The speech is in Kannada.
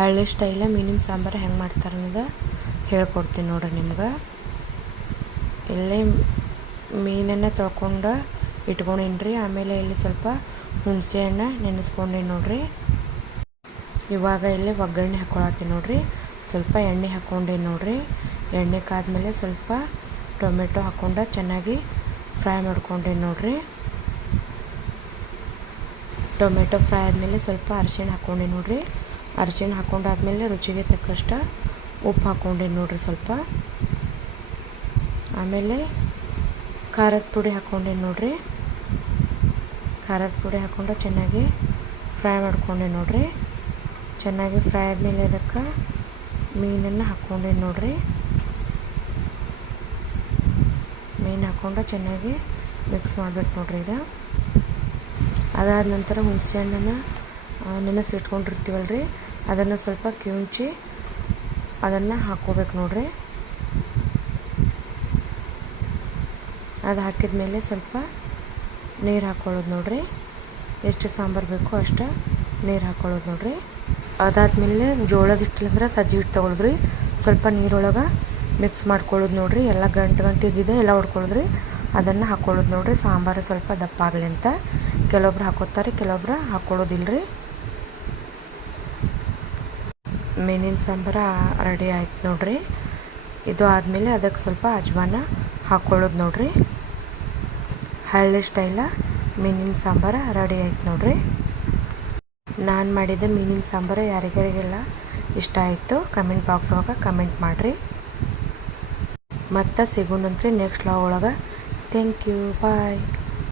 ಹಳ್ಳಿ ಸ್ಟೈಲ ಮೀನಿನ ಸಾಂಬಾರು ಹೆಂಗೆ ಮಾಡ್ತಾರೆ ಅನ್ನೋದು ಹೇಳ್ಕೊಡ್ತೀನಿ ನೋಡ್ರಿ ನಿಮ್ಗೆ. ಇಲ್ಲೇ ಮೀನನ್ನು ತೊಳ್ಕೊಂಡು ಇಟ್ಕೊಂಡಿನ್ರಿ, ಆಮೇಲೆ ಇಲ್ಲಿ ಸ್ವಲ್ಪ ಹುಣಸೆ ಹಣ್ಣು ನೆನೆಸ್ಕೊಂಡೀನಿ ನೋಡ್ರಿ. ಇವಾಗ ಇಲ್ಲಿ ಒಗ್ಗರಣೆ ಹಾಕೊಳತ್ತೀನಿ ನೋಡ್ರಿ, ಸ್ವಲ್ಪ ಎಣ್ಣೆ ಹಾಕ್ಕೊಂಡೀನಿ ನೋಡ್ರಿ. ಎಣ್ಣೆ ಕಾದ್ಮೇಲೆ ಸ್ವಲ್ಪ ಟೊಮೆಟೊ ಹಾಕ್ಕೊಂಡು ಚೆನ್ನಾಗಿ ಫ್ರೈ ಮಾಡ್ಕೊಂಡೆ ನೋಡ್ರಿ. ಟೊಮೆಟೊ ಫ್ರೈ ಆದಮೇಲೆ ಸ್ವಲ್ಪ ಅರಿಶಿಣ ಹಾಕ್ಕೊಂಡೆ ನೋಡ್ರಿ. ಅರಿಶಿಣ ಹಾಕೊಂಡಾದ್ಮೇಲೆ ರುಚಿಗೆ ತಕ್ಕಷ್ಟು ಉಪ್ಪು ಹಾಕೊಂಡೆ ನೋಡ್ರಿ ಸ್ವಲ್ಪ. ಆಮೇಲೆ ಖಾರದ ಪುಡಿ ಹಾಕೊಂಡೆ ನೋಡ್ರಿ. ಖಾರದ ಪುಡಿ ಹಾಕ್ಕೊಂಡು ಚೆನ್ನಾಗಿ ಫ್ರೈ ಮಾಡ್ಕೊಂಡೆ ನೋಡ್ರಿ. ಚೆನ್ನಾಗಿ ಫ್ರೈ ಆದಮೇಲೆ ಅದಕ್ಕೆ ಮೀನನ್ನು ಹಾಕ್ಕೊಂಡೆ ನೋಡ್ರಿ. ಮೀನು ಹಾಕ್ಕೊಂಡು ಚೆನ್ನಾಗಿ ಮಿಕ್ಸ್ ಮಾಡ್ಬೇಕು ನೋಡ್ರಿ ಇದು. ಅದಾದ ನಂತರ ಹುಣಸೆ ಹಣ್ಣನ್ನು ನೆನೆಸಿಟ್ಕೊಂಡಿರ್ತೀವಲ್ಲ ರೀ ಅದನ್ನು ಸ್ವಲ್ಪ ಕಿವುಚಿ ಅದನ್ನು ಹಾಕ್ಕೋಬೇಕು ನೋಡ್ರಿ. ಅದು ಹಾಕಿದ ಮೇಲೆ ಸ್ವಲ್ಪ ನೀರು ಹಾಕ್ಕೊಳ್ಳೋದು ನೋಡ್ರಿ. ಎಷ್ಟು ಸಾಂಬಾರು ಬೇಕೋ ಅಷ್ಟು ನೀರು ಹಾಕ್ಕೊಳ್ಳೋದು ನೋಡ್ರಿ. ಅದಾದಮೇಲೆ ಜೋಳದ ಹಿಟ್ಟಿಲ್ಲಂದ್ರೆ ಸಜ್ಜಿ ಹಿಟ್ಟು ತೊಗೊಳದ್ರಿ ಸ್ವಲ್ಪ ನೀರೊಳಗೆ ಮಿಕ್ಸ್ ಮಾಡ್ಕೊಳ್ಳೋದು ನೋಡ್ರಿ. ಎಲ್ಲ ಗಂಟು ಗಂಟು ಇದ್ದಿದೆ, ಎಲ್ಲ ಹೊಡ್ಕೊಳ್ಳೋದ್ರಿ ಅದನ್ನು ಹಾಕ್ಕೊಳ್ಳೋದು ನೋಡ್ರಿ. ಸಾಂಬಾರು ಸ್ವಲ್ಪ ದಪ್ಪ ಆಗಲಿ ಅಂತ. ಕೆಲವೊಬ್ರು ಹಾಕೋತಾರೆ ಕೆಲವೊಬ್ರು ಹಾಕ್ಕೊಳ್ಳೋದಿಲ್ಲ ರೀ ಮೀನಿನ ಸಾಂಬಾರ ರೆಡಿ ಆಯ್ತು ನೋಡ್ರಿ. ಇದು ಆದಮೇಲೆ ಅದಕ್ಕೆ ಸ್ವಲ್ಪ ಅಜ್ವಾನ ಹಾಕ್ಕೊಳ್ಳೋದು ನೋಡ್ರಿ. ಹಳ್ಳಿ ಸ್ಟೈಲ ಮೀನಿನ ಸಾಂಬಾರ ರೆಡಿ ಆಯ್ತು ನೋಡ್ರಿ. ನಾನು ಮಾಡಿದ ಮೀನಿನ ಸಾಂಬಾರು ಯಾರಿಗಾರಿಗೆಲ್ಲ ಇಷ್ಟ ಆಯಿತು ಕಮೆಂಟ್ ಬಾಕ್ಸ್ ಒಳಗೆ ಕಮೆಂಟ್ ಮಾಡಿರಿ. ಮತ್ತು ಸಿಗೋಣಂತ್ರಿ ನೆಕ್ಸ್ಟ್ ಲಾ ಒಳಗೆ. Thank you bye